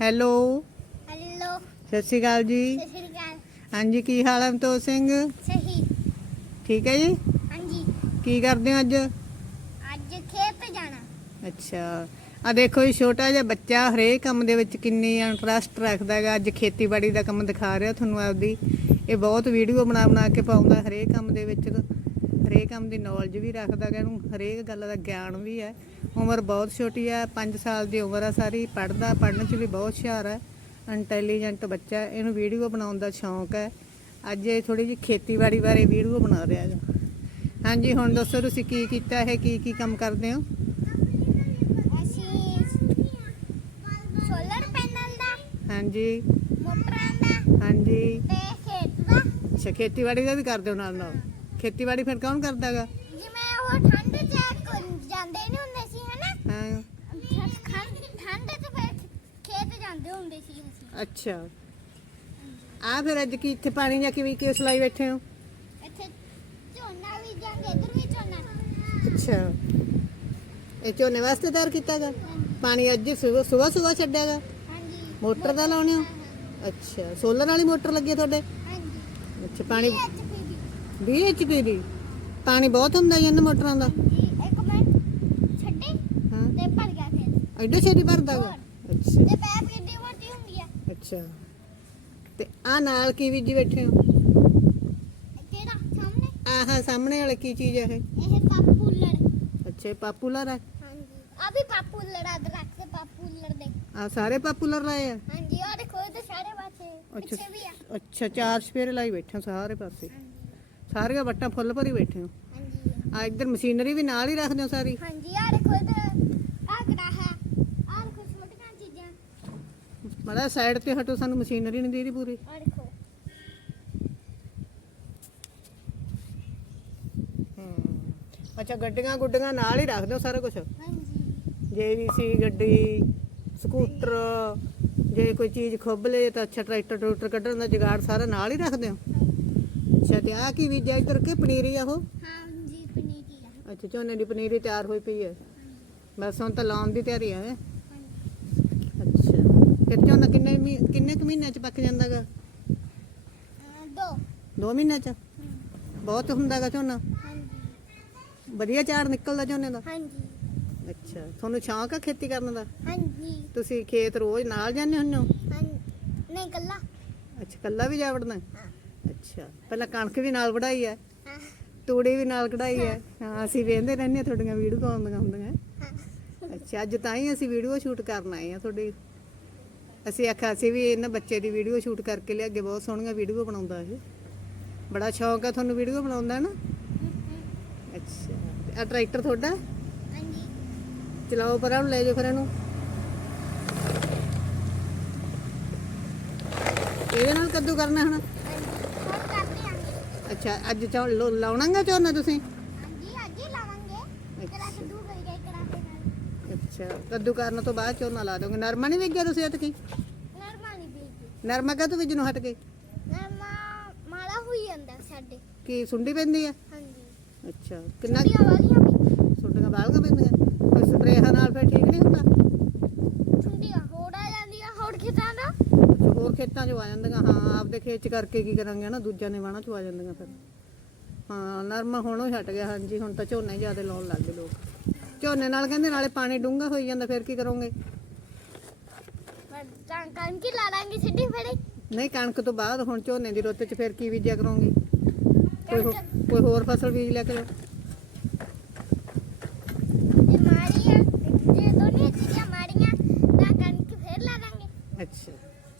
Hello. Hello. ਸਤਿ ਸ਼੍ਰੀ ਅਕਾਲ ਜੀ। ਸਤਿ ਸ਼੍ਰੀ ਅਕਾਲ। ਹਾਂਜੀ ਕੀ ਹਾਲ ਹੈ ਅਮਤੋਤ ਸਿੰਘ? ਸਹੀ। ਠੀਕ ਹੈ ਜੀ? ਹਾਂਜੀ। ਕੀ ਕਰਦੇ ਹੋ ਅੱਜ? ਅੱਜ ਖੇਤ ਜਾਣਾ। ਅੱਛਾ। ਆ ਦੇਖੋ ਜੀ ਛੋਟਾ ਜਿਹਾ ਬੱਚਾ ਹਰੇਕ ਕੰਮ ਦੇ ਵਿੱਚ ਕਿੰਨੀ ਇੰਟਰਸਟ ਰੱਖਦਾ ਹੈਗਾ। ਅੱਜ ਖੇਤੀਬਾੜੀ ਦਾ ਕੰਮ ਦਿਖਾ ਰਿਹਾ ਤੁਹਾਨੂੰ ਆਪਦੀ। ਇਹ ਬਹੁਤ ਵੀਡੀਓ ਬਣਾ ਬਣਾ ਕੇ ਪਾਉਂਦਾ ਹਰੇਕ ਕੰਮ ਦੇ ਵਿੱਚ। ਹਰੇਕ ਕੰਮ ਦੀ ਨੌਲੇਜ ਵੀ ਰੱਖਦਾ ਹੈਗਾ ਇਹਨੂੰ। ਹਰੇਕ ਗੱਲ ਦਾ ਗਿਆਨ ਵੀ ਹੈ। ਉਮਰ ਬਹੁਤ ਛੋਟੀ ਹੈ 5 ਸਾਲ ਦੀ ਉਮਰ ਆ ਸਾਰੀ ਪੜਦਾ ਪੜਨ 'ਚ ਵੀ ਬਹੁਤ ਹੁਸ਼ਿਆਰ ਹੈ ਇੰਟੈਲੀਜੈਂਟ ਬੱਚਾ ਹੈ। ਇਹਨੂੰ ਵੀਡੀਓ ਬਣਾਉਣ ਦਾ ਸ਼ੌਂਕ ਹੈ ਅੱਜ ਇਹ ਥੋੜੀ ਜਿਹੀ ਖੇਤੀਬਾੜੀ ਬਾਰੇ ਵੀਡੀਓ ਬਣਾ ਰਿਹਾ ਹੈਗਾ ਹਾਂਜੀ ਹੁਣ ਦੱਸੋ ਤੁਸੀਂ ਕੀ ਕੀਤਾ ਹੈ ਕੀ ਕੀ ਕੰਮ ਕਰਦੇ ਹੋ? ਅਸੀਂ ਸੋਲਰ ਪੈਨਲ ਦਾ ਹਾਂਜੀ। ਮੋਟਰਾਂ ਦਾ ਹਾਂਜੀ। ਤੇ ਖੇਤ ਦਾ। ਅੱਛਾ ਖੇਤੀਬਾੜੀ ਦਾ ਵੀ ਕਰਦੇ ਹੋ ਨਾਲ ਨਾਲ ਖੇਤੀਬਾੜੀ ਫਿਰ ਕੌਣ ਕਰਦਾਗਾ ਜਿਵੇਂ ਉਹ ਠੰਡ ਚ ਕ- ਜਾਂਦੇ ਨਹੀਂ ਹੁੰਦੇ ਸੀ ਹਨਾ ਹਾਂ ਠੰਡ ਠੰਡ ਚ ਫਿਰ ਖੇਤ ਜਾਂਦੇ ਹੁੰਦੇ ਸੀ ਅਸੀਂ ਅੱਛਾ। ਆ ਫਿਰ ਅੱਜ ਕੀ ਇੱਥੇ ਪਾਣੀ ਜਾ ਕੇ ਵੀ ਕਿਸ ਲਾਈ ਬੈਠੇ ਹੋ? ਇੱਥੇ ਝੋਨਾ ਵੀ ਜਾਂਦੇ ਇਧਰ ਵੀ ਝੋਨਾ। ਅੱਛਾ। ਇਹ ਝੋਨੇ ਵਾਸਤੇ ਤਿਆਰ ਕੀਤਾਗਾ ਪਾਣੀ ਅੱਜ ਸਵੇਰ ਹਾਂਜੀ। ਮੋਟਰ ਦਾ ਲਾਉਣੇ ਹੋ? ਅੱਛਾ। ਸੋਲਰ ਵਾਲੀ ਮੋਟਰ ਲੱਗੀ ਹੈ ਤੁਹਾਡੇ? ਹਾਂਜੀ। ਅੱਛਾ ਪਾਣੀ HP 20 ਐਚਪੀ ਦੀ। ਪਾਣੀ ਬਹੁਤ ਹੁੰਦਾ ਜੀ ਇਹਨਾਂ ਮੋਟਰਾਂ ਦਾ। ਇੱਕ ਮਿੰਟ। ਛੱਡੀ ਹਾਂ। ਤੇ ਭਰ ਗਿਆ ਖੇਤ ਐਡਾ ਛੇਤੀ ਭਰਦਾਗਾ ਅੱਛਾ। ਤੇ ਪੈਪ ਕਿੱਡੀ ਅੱਛਾ। ਤੇ ਆ ਨਾਲ ਕੀ ਬੀਜੀ ਬੈਠੇ ਹੋ? ਕਿਹੜਾ? ਸਾਹਮਣੇ? ਆਹ ਸਾਹਮਣੇ ਵਾਲੇ ਕੀ ਚੀਜ਼ ਹੈ ਇਹ? ਇਹ ਪਾਪੂਲਰ। ਅੱਛਾ ਇਹ ਪਾਪੂਲਰ ਹੈ ਹਾਂਜੀ। ਆ ਵੀ ਪਾਪੂਲਰ ਆ ਦਰਖਤ ਪਾਪੂਲਰ ਦੇ। ਆ ਸਾਰੇ ਪਾਪੂਲਰ ਲਾਏ ਆ? ਹਾਂਜੀ ਆ ਦੇਖੋ ਇਹ ਸਾਰੇ ਪਾਸੇ ਅੱਛਾ ਪਿੱਛੇ ਵੀ ਆ। ਅੱਛਾ ਚਾਰ ਸਪੇਰੇ ਲਾਈ ਬੈਠੇ ਹੋ ਸਾਰੇ ਪਾਸੇ। ਹਾਂਜੀ ਸਾਰੀਆਂ ਵੱਟਾਂ ਫੁੱਲ ਭਰੀ ਬੈਠੇ ਹੋ। ਹਾਂਜੀ। ਆ ਇੱਧਰ ਮਸ਼ੀਨਰੀ ਵੀ ਨਾਲ ਹੀ ਰੱਖਦੇ ਹੋ ਸਾਰੀ? ਹਾਂਜੀ ਆ ਦੇਖੋ ਇਧਰ। ਆ ਕੜਾ ਹੈ ਆ ਦੇਖੋ ਛੋਟੀਆਂ ਚੀਜ਼ਾਂ ਮੜਾ ਸਾਈਡ ਤੇ ਹਟੋ ਸਾਨੂੰ ਮਸ਼ੀਨਰੀ ਨਹੀਂ ਦੀਦੀ ਪੂਰੀ। ਆ ਦੇਖੋ। ਅੱਛਾ ਗੱਡੀਆਂ ਗੁੱਡੀਆਂ ਨਾਲ ਹੀ ਰੱਖਦੇ ਹੋ ਸਾਰਾ ਕੁਝ ਹਾਂਜੀ। ਜੇਵੀਸੀ ਗੱਡੀ ਸਕੂਟਰ ਜੇ ਕੋਈ ਚੀਜ਼ ਖੁੱਭ ਲੇ ਤਾਂ ਅੱਛਾ ਟਰੈਕਟਰ ਟਰੂਕਟਰ ਕੱਢਣ ਦਾ ਜੁਗਾੜ ਸਾਰਾ ਨਾਲ ਹੀ ਰੱਖਦੇ ਹੋ ਅੱਛਾ ਤੇ ਆ ਕੀ ਬੀਜਿਆ ਇੱਧਰ ਕੇ ਪਨੀਰੀ ਆ ਉਹ? ਹਾਂਜੀ ਪਨੀਰੀ ਆ। ਅੱਛਾ ਝੋਨੇ ਦੀ ਪਨੀਰੀ ਤਿਆਰ ਹੋਈ ਪਈ ਹੈ। ਬਸ ਹੁਣ ਤਾਂ ਲਾਉਣ ਦੀ ਤਿਆਰੀ ਹੈ ਫਿਰ ਝੋਨਾ ਕਿੰਨੇ ਮਹੀ- ਕਿੰਨੇ ਕੁ ਮਹੀਨਿਆਂ ਚ ਪੱਕ ਜਾਂਦਾਗਾ? ਅਹ ਦੋ 2 ਮਹੀਨਿਆਂ ਚ? ਬਹੁਤ ਹੁੰਦਾਗਾ ਝੋਨਾ? ਹਾਂਜੀ। ਵਧੀਆ ਝਾੜ ਨਿਕਲਦਾ ਝੋਨੇ ਦਾ? ਹਾਂਜੀ। ਅੱਛਾ ਤੁਹਾਨੂੰ ਸ਼ੌਂਕ ਆ ਖੇਤੀ ਕਰਨ ਦਾ? ਹਾਂਜੀ। ਤੁਸੀਂ ਖੇਤ ਰੋਜ਼ ਨਾਲ ਜਾਂਦੇ ਹੁੰਦੇ ਹੋ? ਹਾਂਜੀ। ਨਹੀਂ ਕੱਲਾ ਅੱਛਾ ਕੱਲਾ ਵੀ ਜਾ ਵੜਨਾ ਹਾਂ। ਅੱਛਾ ਪਹਿਲਾਂ ਕਣਕ ਵੀ ਨਾਲ ਵਢਾਈ ਹੈ? ਹਾਂ। ਤੂੜੀ ਵੀ ਨਾਲ ਕਢਾਈ ਹੈ? ਹਾਂ। ਅਸੀਂ ਵੇਖਦੇ ਰਹਿੰਦੇ ਹਾਂ ਤੁਹਾਡੀਆਂ ਵੀਡੀਓ ਆਉਂਦੀਆਂ ਹੁੰਦੀਆਂ। ਅੱਛਾ ਅੱਜ ਤਾਂ ਹੀ ਅਸੀਂ ਵੀਡੀਓ ਸ਼ੂਟ ਕਰਨ ਆਏ ਆ ਤੁਹਾਡੀ। ਅਸੀਂ ਆਖਿਆ ਅਸੀਂ ਵੀ ਇਹਨਾਂ ਬੱਚੇ ਦੀ ਵੀਡੀਓ ਸ਼ੂਟ ਕਰਕੇ ਲਿਆਗੇ ਬਹੁਤ ਸੋਹਣੀਆਂ ਵੀਡੀਓ ਬਣਾਉਂਦਾ ਇਹ। ਬੜਾ ਸ਼ੌਂਕ ਆ ਤੁਹਾਨੂੰ ਵੀਡੀਓ ਬਣਾਉਂਦਾ ਨਾ? ਅੱਛਾ। ਆ ਟਰੈਕਟਰ ਤੁਹਾਡਾ? ਹਾਂਜੀ। ਚਲਾਓ ਪਰਾਂ ਨੂੰ ਲੈ ਜਾਓ ਫਿਰ ਇਹਨੂੰ। ਇਹਦੇ ਨਾਲ ਕੱਦੂ ਕਰਨਾ ਹੁਣ? ਅੱਛਾ ਅੱਜ ਚੌ ਲਾਉਣਾਗਾ ਝੋਨਾ ਤੁਸੀਂ ਹਾਂਜੀ ਅੱਜ ਹੀ ਲਾਵਾਂਗੇ ਕਿਹੜਾ ਅੱਛਾ। ਕੱਦੂ ਗਈ ਗਈ ਕਿਹੜਾ ਤੇ ਨਾਲ ਅੱਛਾ ਕੱਦੂ ਕਰਨ ਤੋਂ ਬਾਅਦ ਝੋਨਾ ਲਾ ਦੋਗੇ ਨਰਮਾ ਨਹੀਂ ਵੇਖਿਆ ਤੁਸੀਂ ਐਤਕੀ? ਨਰਮਾ ਨਹੀਂ ਬੀਜੀ ਨਰਮਾ ਕਾ ਤੋਂ ਨੂੰ ਹਟ ਕੇ? ਨਰਮਾ ਮਾੜਾ ਹੋਈ ਜਾਂਦਾ ਸਾਡੇ। ਕੀ ਸੁੰਡੀ ਪੈਂਦੀ ਆ? ਹਾਂਜੀ। ਅੱਛਾ ਕਿੰਨਾ ਛੁੱਟੀਆਂ ਵਾਲੀਆਂ ਵੀ। ਸੁੰਡੀਆਂ ਬਾਲਗਾ ਪੈਂਦੀਆਂ? ਕੋਈ ਸਪਰੇਹਾਂ ਨਾਲ ਫਿਰ ਠੀਕ ਨਹੀਂ ਹੁੰਦਾ? ਛੁੱਟੀਆਂ ਹੋਰ ਆ ਜਾਂਦੀਆਂ ਹੋਰ ਖੇਤਾਂ ਦਾ? ਅੱਛਾ, ਹੋਰ ਖੇਤਾਂ 'ਚ ਆ ਜਾਂਦੀਆਂ। ਹਾਂ ਆਪਦੇ ਖੇਤ 'ਚ ਕਰਕੇ ਕੀ ਕਰਾਂਗੇ ਨਾ ਦੂਜਿਆਂ ਨੇ ਵਾਣਾ 'ਚ ਆ ਜਾਂਦੀਆਂ ਫਿਰ। ਹਾਂ ਨਰਮਾ ਹੁਣ ਹੀ ਹਟ ਗਿਆ। ਹਾਂਜੀ ਹੁਣ ਤਾਂ ਝੋਨਾ ਹੀ ਜ਼ਿਆਦਾ ਲਾਉਣ ਲੱਗ ਗਏ ਲੋਕ। ਝੋਨੇ ਨਾਲ ਕਹਿੰਦੇ ਨਾਲੇ ਪਾਣੀ ਡੂੰਘਾ ਹੋਈ ਜਾਂਦਾ ਫਿਰ ਕੀ ਕਰੋਗੇ? ਪਰ ਤਾਂ ਕਣਕੀ ਲਾ ਲਾਂਗੇ ਸਿੱਧੀ ਫੜੇ ਨਹੀਂ ਕਣਕ ਤੋਂ ਬਾਅਦ ਹੁਣ ਝੋਨੇ ਦੀ ਰੁੱਤ 'ਚ ਫਿਰ ਕੀ ਬੀਜਿਆ ਕਰੋਗੇ? ਕੋਈ ਹੋ- ਕਣਕ ਕੋਈ ਹੋਰ ਫਸਲ ਬੀਜ ਲਿਆ ਕਰੋ। ਜੇ ਮਾਰੀਆਂ ਜੇ ਦੋਨੇ ਚੀਜ਼ਾਂ ਮਾਰੀਆਂ ਤਾਂ ਕਣਕ ਫੇਰ ਲਾ ਦਾਂਗੇ ਅੱਛਾ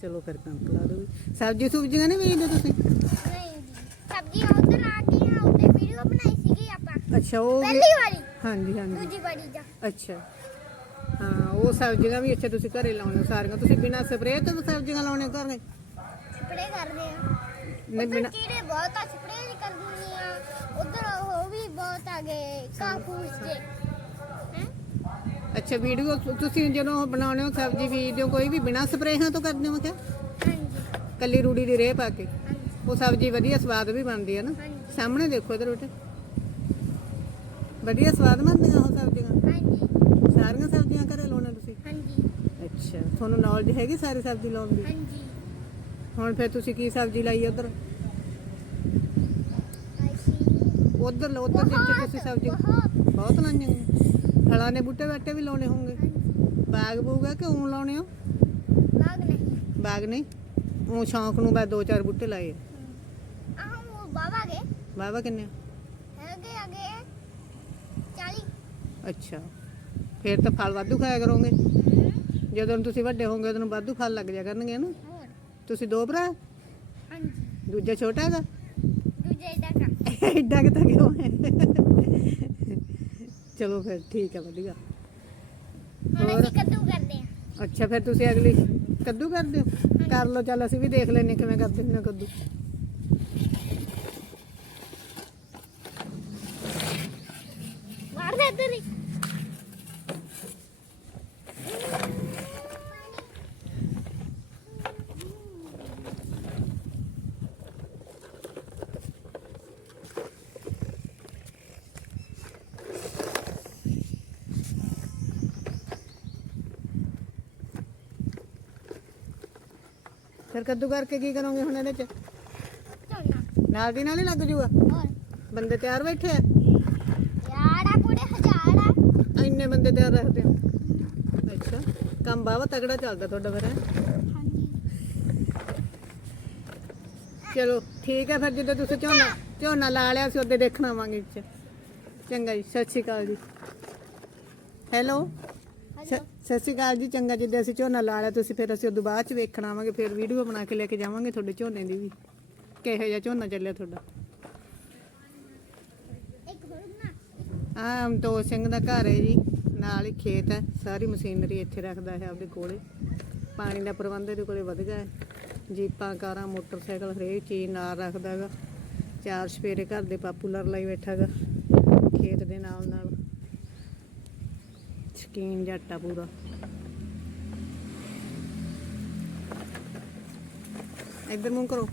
ਚਲੋ ਫਿਰ ਕਣਕ ਲਾ ਦੋ ਸਬਜ਼ੀ ਸੁਬਜ਼ੀਆਂ ਨਹੀਂ ਬੀਜਦੇ ਤੁਸੀਂ? ਨਹੀਂ ਜੀ। ਸਬਜ਼ੀਆਂ ਉਧਰ ਆ ਗਈਆਂ ਉੱਤੇ ਵੀਡੀਓ ਬਣਾਈ ਸੀਗੀ ਆਪਾਂ। ਅੱਛਾ ਉਹ ਵੀ ਪਹਿਲੀ ਵਾਰੀ। ਹਾਂਜੀ ਹਾਂਜੀ। ਦੂਜੀ ਵਾਰੀ ਜਾ। ਅੱਛਾ। ਹਾਂ ਉਹ ਸਬਜ਼ੀਆਂ ਵੀ ਅੱਛਾ ਤੁਸੀਂ ਘਰੇ ਲਾਉਣੇ ਹੋ ਸਾਰੀਆਂ। ਤੁਸੀਂ ਬਿਨਾਂ ਸਪਰੇਅ ਤੋਂ ਸਬਜ਼ੀਆਂ ਲਾਉਣੇ ਘਰੇ? ਸਪਰੇ ਕਰਦੇ ਆ। ਨਹੀਂ ਬਿਨਾਂ ਕੀੜੇ ਬਹੁਤ ਆ ਸਪਰੇ ਨਹੀਂ ਕਰਨੀ ਆ। ਉਧਰ ਉਹ ਵੀ ਬਹੁਤ ਆ ਗਏ ਕਾਫੂਸ ਜੇ। ਹੈਂ? ਅੱਛਾ ਵੀਡੀਓ ਤੁਸੀਂ ਜਦੋਂ ਬਣਾਉਣੇ ਹੋ ਸਬਜ਼ੀ ਬੀਜਦੇ ਹੋ ਕੋਈ ਵੀ ਬਿਨਾਂ ਸਪਰੇਹਾਂ ਤੋਂ ਕਰਦੇ ਹੋ ਕਿਆ? ਹਾਂਜੀ। ਕੱਲੀ ਰੂੜੀ ਦੀ ਰੇਹ ਪਾ ਕੇ। ਹਾਂਜੀ। ਉਹ ਸਬਜ਼ੀ ਵਧੀਆ ਸਵਾਦ ਵੀ ਬਣਦੀ ਹੈ ਨਾ। ਹਾਂਜੀ। ਸਾਹਮਣੇ ਦੇਖੋ ਇਧਰ ਉਟੇ ਵਧੀਆ ਸਵਾਦ ਬਣਦੀਆਂ ਉਹ ਸਬਜ਼ੀਆਂ? ਹਾਂਜੀ। ਸਾਰੀਆਂ ਸਬਜ਼ੀਆਂ ਘਰੇ ਲਾਉਣੇ ਤੁਸੀਂ? ਹਾਂਜੀ। ਅੱਛਾ ਤੁਹਾਨੂੰ ਨੌਲੇਜ ਹੈਗੀ ਸਾਰੀ ਸਬਜ਼ੀ ਲਾਉਣ ਦੀ? ਹਾਂਜੀ। ਹੁਣ ਫਿਰ ਤੁਸੀਂ ਕੀ ਸਬਜ਼ੀ ਲਾਈ ਉਧਰ? ਉਧਰ ਉਧਰ ਜਿੱਥੇ ਤੁਸੀਂ ਸਬਜ਼ੀ ਬਹੁਤ। ਲਾਈਆਂ ਨੇ। ਫਲਾਂ ਦੇ ਬੂਟੇ ਬਾਟੇ ਵੀ ਲਾਉਣੇ ਹੋਣਗੇ। ਬਾਗ ਬੂਗਾ ਕਿ ਉਂ ਲਾਉਣੇ ਹੋ ਬਾਗ ਨਹੀਂ। ਬਾਗ ਨਹੀਂ? ਉਹ ਸ਼ੌਂਕ ਨੂੰ ਮੈਂ ਦੋ ਚਾਰ ਬੂਟੇ ਲਾਏ। ਆਹ ਉਹ ਬਾਬਾ ਗਏ। ਬਾਬਾ ਕਿੰਨੇ ਹੈਗੇ ਅਗੇ 40 ਅੱਛਾ। ਫਿਰ ਤਾਂ ਫਲ ਵਾਧੂ ਖਾਇਆ ਕਰੋਗੇ। ਜਦੋਂ ਤੁਸੀਂ ਵੱਡੇ ਹੋਵੋਗੇ ਉਦੋਂ ਵਾਧੂ ਫਲ ਲੱਗ ਜਾ ਕਰਨਗੇ ਨਾ। ਹੋਰ? ਤੁਸੀਂ ਦੋ ਭਰਾ? ਹਾਂਜੀ। ਦੂਜਾ ਛੋਟਾ ਹੈਗਾ? ਦੂਜੇ ਦਾ ਕਾ ਐਡਾ ਕਿ ਤਾਂ ਕਿਉਂ ਹੈ? ਚਲੋ ਫਿਰ ਠੀਕ ਹੈ ਵਧੀਆ। ਹੁਣ ਹੋਰ? ਅਸੀਂ ਕੱਦੂ ਕਰਦੇ ਆ ਅੱਛਾ ਫਿਰ ਤੁਸੀਂ ਅਗਲੀ ਕੱਦੂ ਕਰਦੇ ਹੋ? ਕਰ ਲਓ ਚੱਲ ਅਸੀਂ ਵੀ ਦੇਖ ਲੈਨੇ ਕਿਵੇਂ ਕਰਦੇ ਹੁੰਦੇ ਨੇ ਕੱਦੂ ਮਾਰ ਦੇ ਇੱਧਰ ਹੀ ਫਿਰ ਕੱਦੂ ਕਰਕੇ ਕੀ ਕਰੋਗੇ ਹੁਣ ਇਹਦੇ ਚ? ਨਾਲ ਦੀ ਨਾਲ ਹੀ ਲੱਗ ਜੂਗਾ? ਬੰਦੇ ਤਿਆਰ ਬੈਠੇ ਆ? ਯਾਰਾ ਕੁੜੇ ਹਜ਼ਾਰ ਆ। ਇੰਨੇ ਬੰਦੇ ਤਿਆਰ ਰੱਖਦੇ ਹੋ ਅੱਛਾ ਕੰਮ ਬਾਵਾ ਤਗੜਾ ਚੱਲਦਾ ਤੁਹਾਡਾ ਫਿਰ ਚਲੋ ਠੀਕ ਹੈ ਫਿਰ ਜਦੋਂ ਤੁਸੀਂ ਝੋਨਾ ਝੋਨਾ ਲਾ ਲਿਆ ਅਸੀਂ ਉਹਦੇ ਦੇਖਣ ਆਵਾਂਗੇ ਚ ਚੰਗਾ ਜੀ ਸਤਿ ਸ਼੍ਰੀ ਅਕਾਲ ਜੀ। ਹੈਲੋ? ਸ- ਹੈਲੋ। ਸਤਿ ਸ਼੍ਰੀ ਅਕਾਲ ਜੀ, ਚੰਗਾ ਜਿੱਦਾਂ ਅਸੀਂ ਝੋਨਾ ਲਾ ਲਿਆ, ਤੁਸੀਂ ਫਿਰ ਅਸੀਂ ਉਦੋਂ ਬਾਅਦ ਚ ਵੇਖਣ ਆਵਾਂਗੇ, ਫਿਰ ਵੀਡੀਓ ਬਣਾ ਕੇ ਲੈ ਕੇ ਜਾਵਾਂਗੇ ਤੁਹਾਡੇ ਝੋਨੇ ਦੀ ਵੀ। ਕਿਹੋ ਜਿਹਾ ਝੋਨਾ ਚੱਲਿਆ ਤੁਹਾਡਾ? ਇੱਕ ਆ ਅਮਤੋਜ ਸਿੰਘ ਦਾ ਘਰ ਹੈ ਜੀ, ਨਾਲ ਹੀ ਖੇਤ ਹੈ, ਸਾਰੀ ਮਸ਼ੀਨਰੀ ਇੱਥੇ ਰੱਖਦਾ ਹੈ ਆਪਦੇ ਕੋਲੇ। ਪਾਣੀ ਦਾ ਪ੍ਰਬੰਧ ਇਹਦੇ ਕੋਲੇ ਵਧ ਗਿਆ ਹੈ। ਜੀਪਾਂ, ਕਾਰਾਂ, ਮੋਟਰਸਾਈਕਲ ਹਰੇਕ ਚੀਜ਼ ਨਾਲ ਰੱਖਦਾ ਹੈਗਾ। ਚਾਰ ਸਪੇਰੇ ਘਰ ਦੇ ਪਾਪੂਲਰ ਲਈ ਬੈਠਾ ਹੈਗਾ, ਖੇਤ ਦੇ ਨਾਲ ਨਾਲ ਸ਼ਕੀਨ ਜੱਟਾ ਪੂਰਾ। ਇੱਧਰ ਮੂੰਹ ਕਰੋ।